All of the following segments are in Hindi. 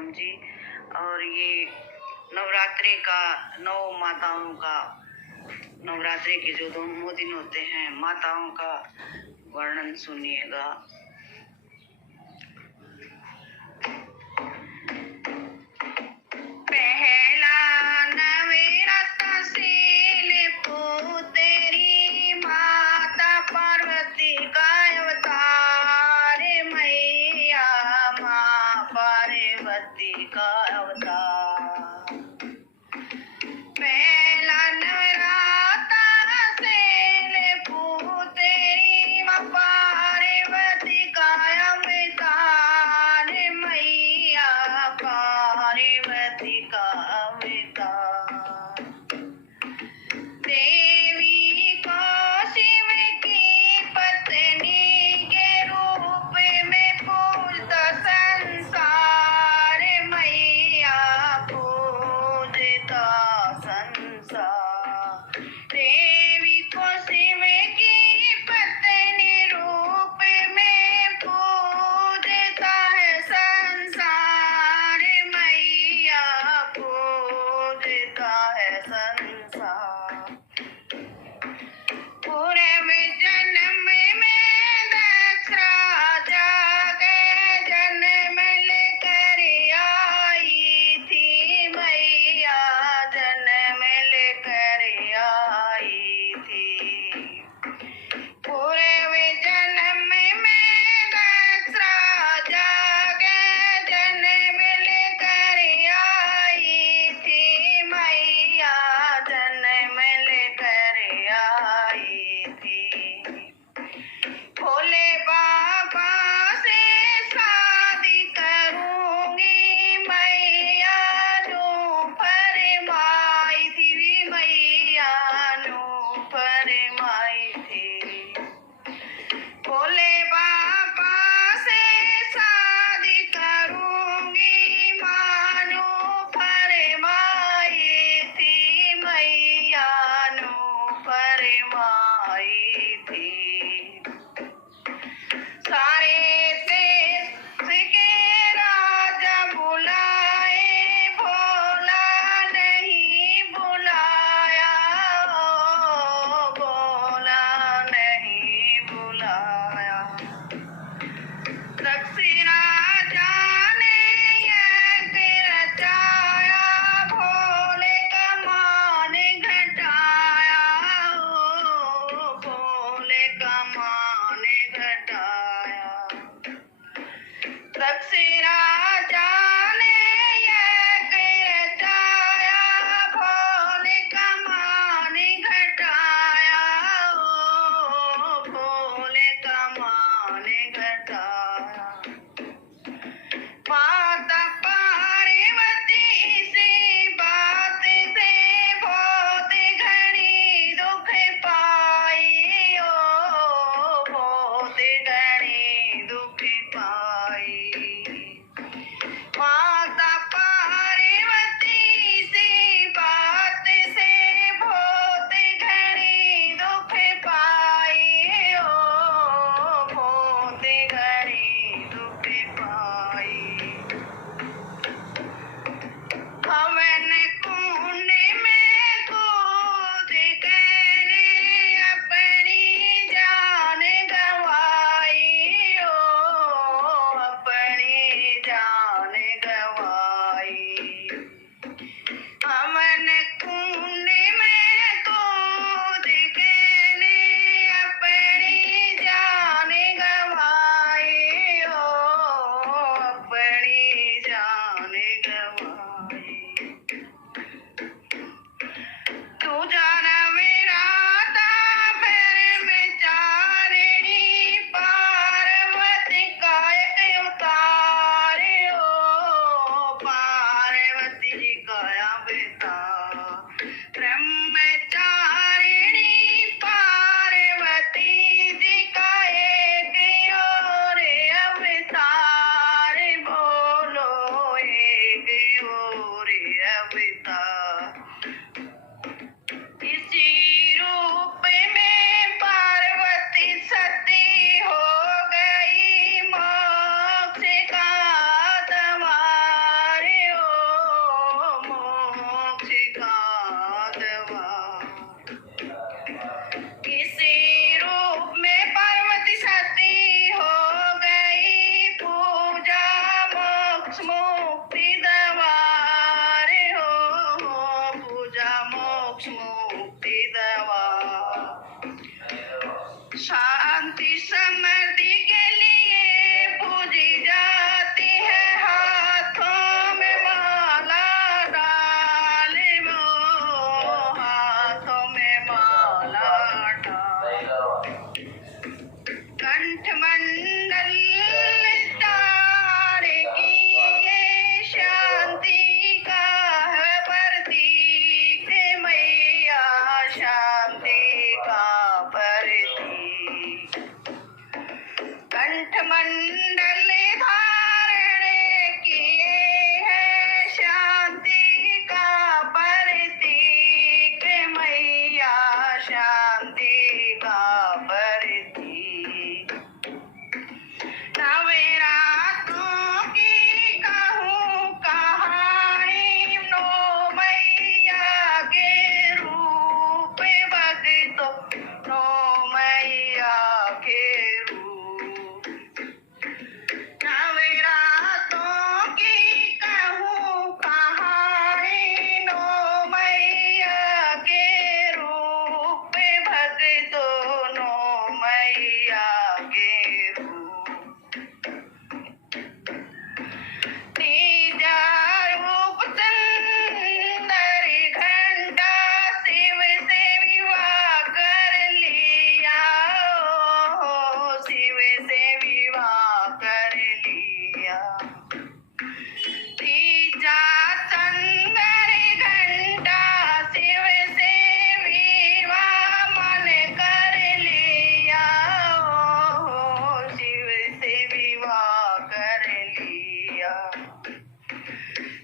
राम जी। और ये नवरात्रि का 9 माताओं का नवरात्रि के जो 2 दिन होते हैं माताओं का वर्णन सुनिएगा।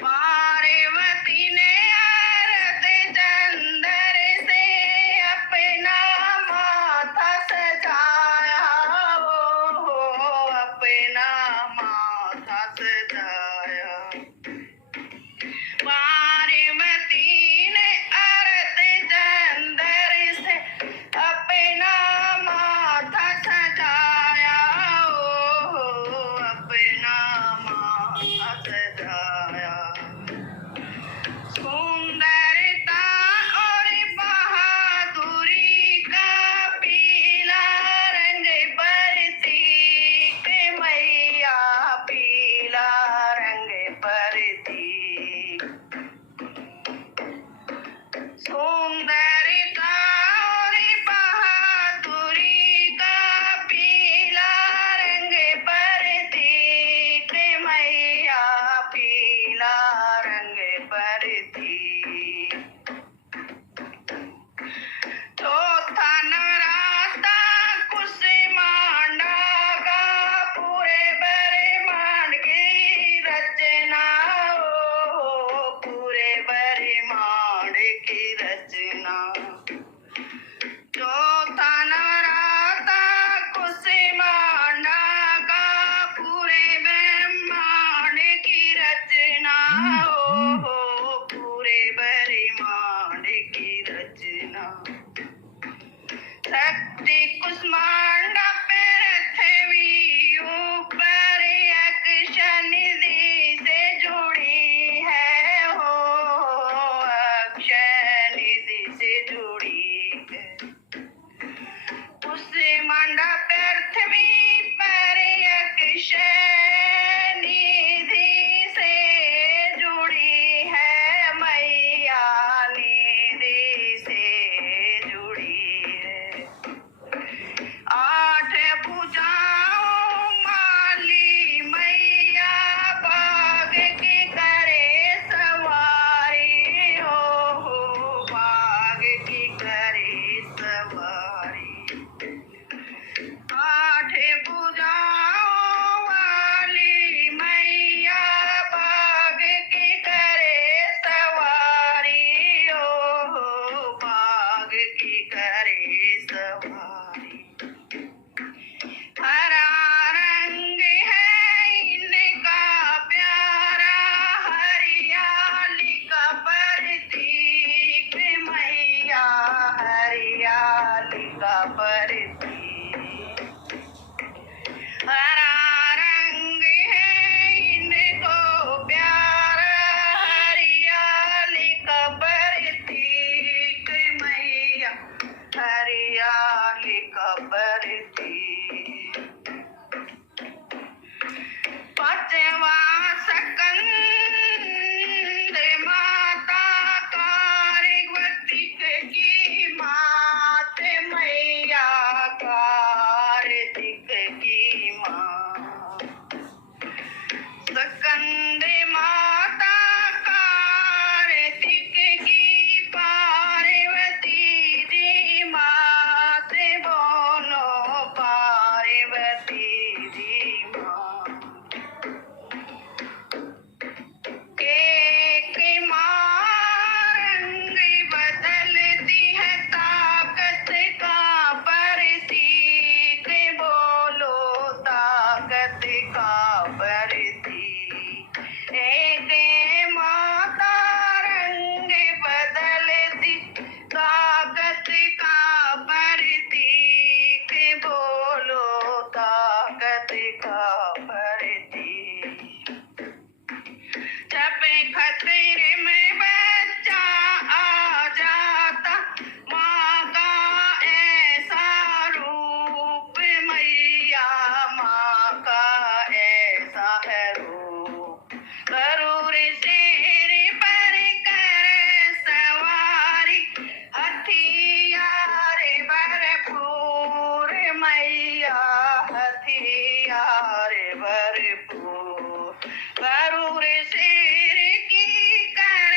पार्वती ने आरती चंदर से अपना माथा सजाया, हो अपना माथा सजाया। पार्वती ने आरती चंदर से अपना माथा सजाया, हो अपना माथा सजाया। सुंदरता और बहादुरी का पीला रंग प्रतीक मैया, पीला रंग प्रतीक। सुंदरता और बहादुरी का पीला रंग प्रतीक मैया, पीला रंग प्रतीक। चौथा नवराता कुसमांडा का पूरे ब्रह्मांड की रचना, हो पूरे ब्रह्मांड की रचना। चौथा नवराता कुसमांडा का पूरे ब्रह्मांड की रचना, हो पूरे ब्रह्मांड की रचना। शक्ति कुसमांडा पृथ्वी ऊपर अक्षय निधि से जुड़ी है, हो अक्षय निधि से जुड़ी है। कुसमांडा पृथ्वी पर अक्षय निधि से जुड़ी है मैया, निधि से जुड़ी है। आठ भुजाओं माली मैया बाघ की करे सवारी, हो बाघ की करे सवारी। आठ भुजाओं वाली मैया बाघ की करे सवारी, हो बाघ की करे सवारी। हरा रंग है इनका प्यारा, हरियाली का प्रतीक मैया, हरियाली का प्रतीक। हरा रंग है इनको प्यारा, हरियाली का प्रतीक मैया, हरियाली का प्रतीक। पांचवा स्कंद माता कार्तिक की मात मैया, कार्तिक की माँ। स्कंद माता कार्तिक की पार्वती जी मात, बोलो पार्वती जी माँ। एक माँ रंग बदलती है ताकत का प्रतीक, बोलो ताकत का प्रतीक। एक माता रंग बदलती ताकत का प्रतीक, बोलो ताकत का प्रतीक। जब खतरे में बच्चा आ जाता, माँ का ऐसा रूप मैया, माँ का ऐसा है रूप। गरुड़ शेर पर कर सवारी, हथियार भरपूर मैया, हथियार भरपूर। गरुड़ शेर की कर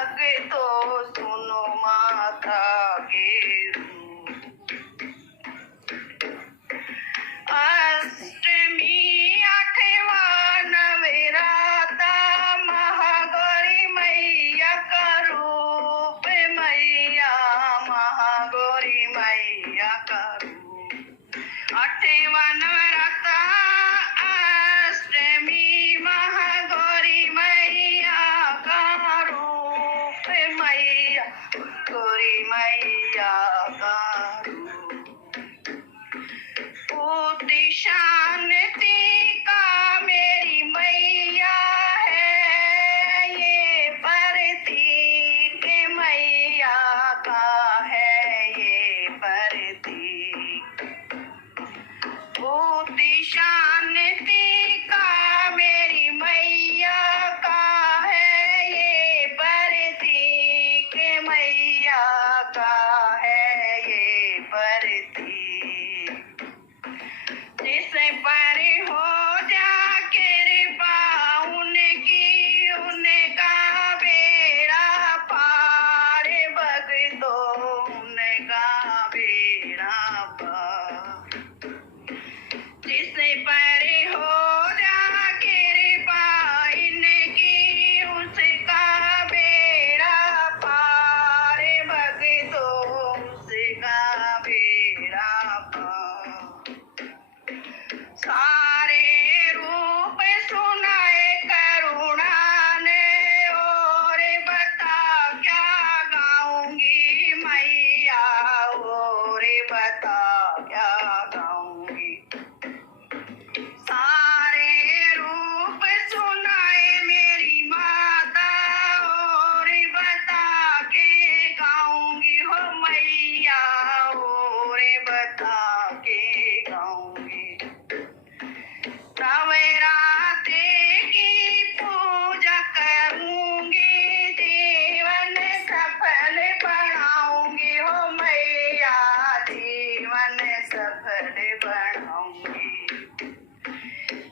भक्तों सुनो माता के रूप। अष्टमी आठवां नवराता महागौरी मैया का रूप, मैया महागौरी मैया का रूप। आठवां नवराता अष्टमी महागौरी मैया का रूप, मैया गौरी मैया का रूप। शांति का मेरी मैया है, ये प्रतीक मैया का है, ये प्रतीक। बुद्धि शांति का मेरी मैया का है, ये प्रतीक मैया का है, ये प्रतीक। जिस पर हो जा कृपा उनकी, उनका बेड़ा पार, भक्तों उनका बेड़ा पार। जिस पर हो जा कृपा इनकी, उसका बेड़ा पार, भक्तों उसका बेड़ा पार। सारे रूप सुनाए करुणा ने, और बता क्या गाऊंगी मैया, और बता क्या गाऊंगी। सारे रूप सुनाए मेरी माता, और बता के गाऊंगी हो मैया, और बता के गाऊंगी। नवरात्रि की पूजा करूंगी, जीवन सफल बनाऊंगी हो मैया, जीवन सफल बनाऊंगी।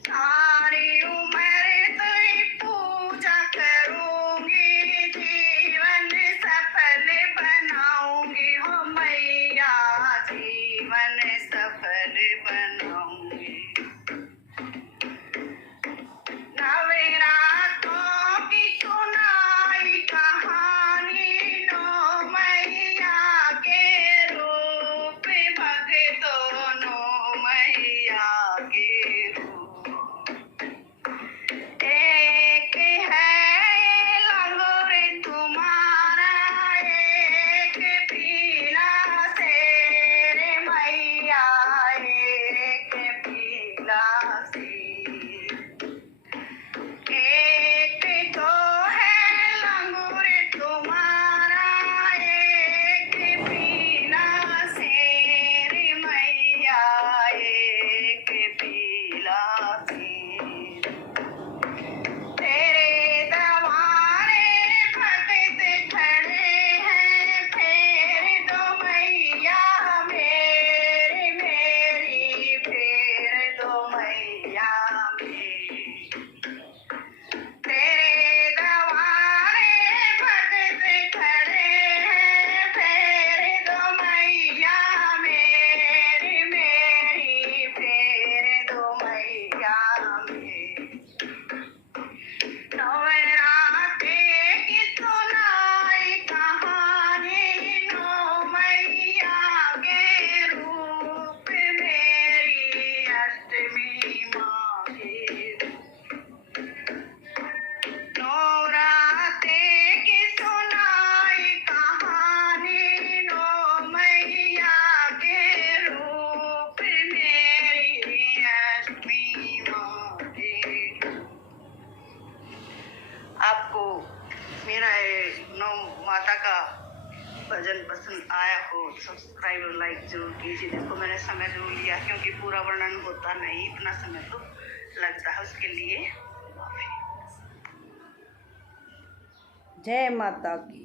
सारी उम्र तेरी पूजा करूंगी, जीवन सफल बनाऊंगी हो मैया, जीवन सफल बनाऊंगी। नवरात्रों की सुनाई कहानी, नौ मैया के रूप, भक्तों नौ मैया के रूप। एक है लंगोर तुम्हारा, एक पीला शेर मैया, एक पीला शेर। एक तो है लंगूर तुम्हारा, एक पीला शेर मैया, एक पीला शेर। तेरे दरबारे भक्त खड़े हैं, फेर दो मैया मेरी मेरी, फेर दो मैया मेरी। तेरे दरबारे भक्त खड़े हैं, फेर दो मैया मेरी मेरी, फेर दो मैया मेरी। नवरात्रि की सुनाई कहानी, नौ मैया के रूप, मेरी अष्टमी माँ के रूप। नवरात्रि की सुनाई कहानी, नौ मैया के रूप, मेरी अष्टमी माँ के रूप। आपको मेरा ये नौ माता का भजन पसंद आया हो, सब्सक्राइब और लाइक जरूर कीजिए। देखो मैंने समय जरूर लिया, क्योंकि पूरा वर्णन होता नहीं, इतना समय तो लगता है, उसके लिए माफी। जय माता की।